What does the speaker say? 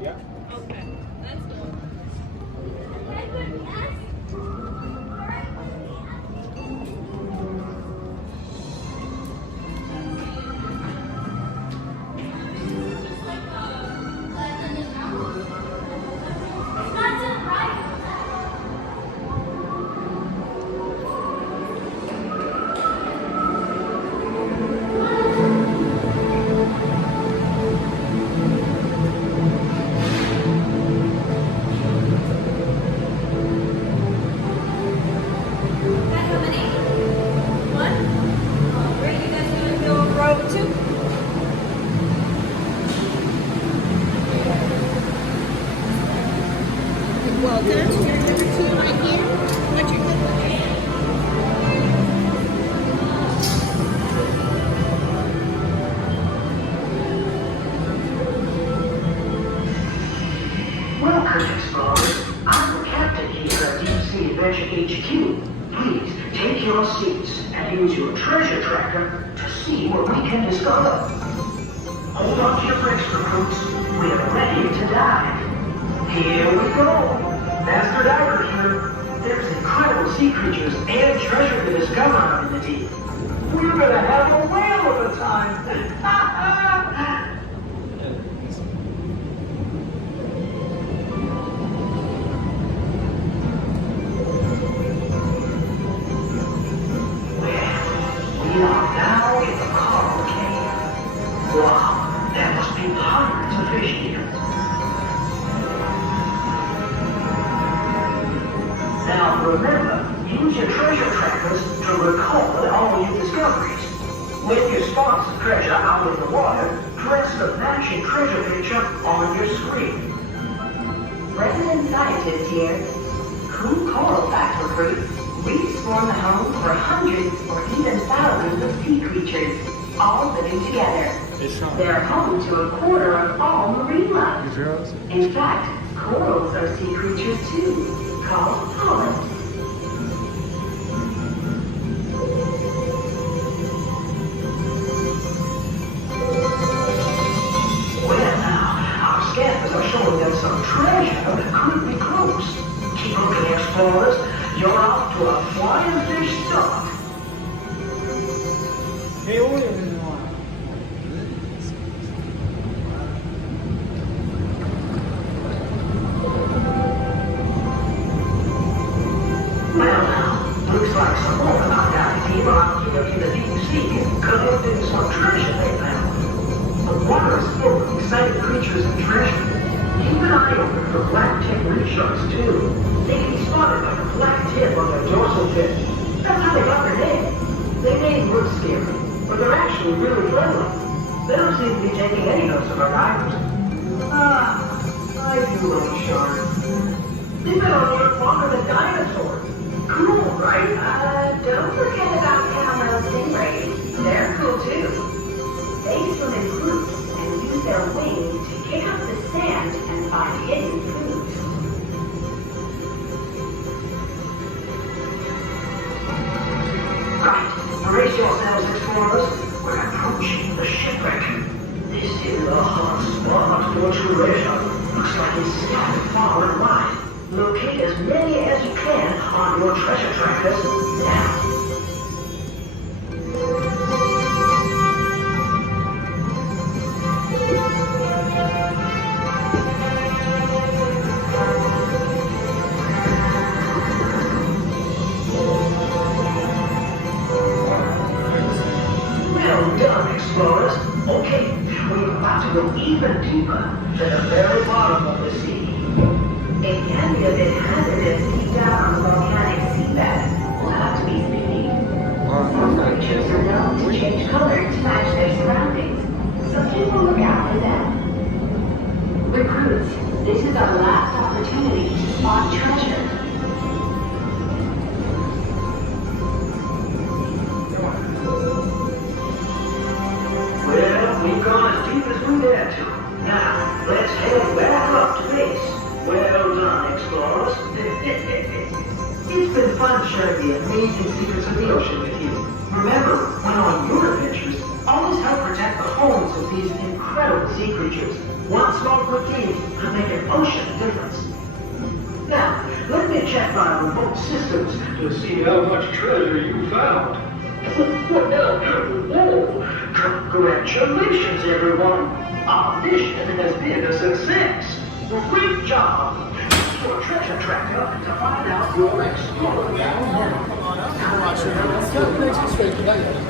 Yeah. Okay, that's cool. Welcome, explorers. I'm the captain here at Deep Sea Adventure HQ. Please take your seats and use your treasure tracker to see what we can discover. Hold on to your brakes, recruits. We're ready to dive. Here we go. Master diver here. There's incredible sea creatures and treasure to discover out in the deep. We're gonna have a whale of a time. We are now in the coral cave. Wow, there must be hundreds of fish here. Now remember, use your treasure trackers to record all your discoveries. When you spot some treasure out in the water, press the matching treasure picture on your screen. Resident scientist here. Cool coral fact recruits. Reefs form the home for hundreds or even thousands of sea creatures, all living together. They're home to a quarter of all marine life. In fact, corals are sea creatures too, called polyps. Well now, our scanners are showing us some treasure that could be close. Keep looking, explorers. You're off to a flying fish start. Hey, oye, no. Well now, looks like some more of our guys here out here in the deep sea collecting some treasure they found. The water is full of exciting creatures and treasure. Keep an eye open for black-tip reef sharks too. They can be spotted by the black tip on their dorsal fin. That's how they got their name. They may look scary, but they're actually really friendly. They don't seem to be taking any notice of our divers. I do love sharks. They've been on Earth longer than dinosaurs. Cool, right? Don't forget about camo stingrays. They're cool too. They swim in groups and use their wings to kick up the sand and find hidden foods. Right, brace yourselves, explorers. We're approaching the shipwreck. This is a hot spot for treasure. Looks like it's scattered far and wide. Locate as many as you can on your treasure trackers now. Well done, explorers. Okay, we're about to go even deeper to the very bottom of the sea. It can be a bit hazardous deep down on the volcanic seabed. We'll have to be speedy. Some creatures are known to change color to match their surroundings, so people look out for them. Recruits, this is our last opportunity to spot treasure. Well, we've gone as deep as we dare to. Now, let's head back up to base. Well done, explorers. It's been fun sharing the amazing secrets of the ocean with you. Remember, when on your adventures, always help protect the homes of these incredible incredible sea creatures. One small good deed can make an ocean difference. Now, let me check my remote systems to see how much treasure you found. Whoa. Congratulations, everyone. Our mission has been a success. Great job. Use your treasure tracker to find out your explorer now. Let's go.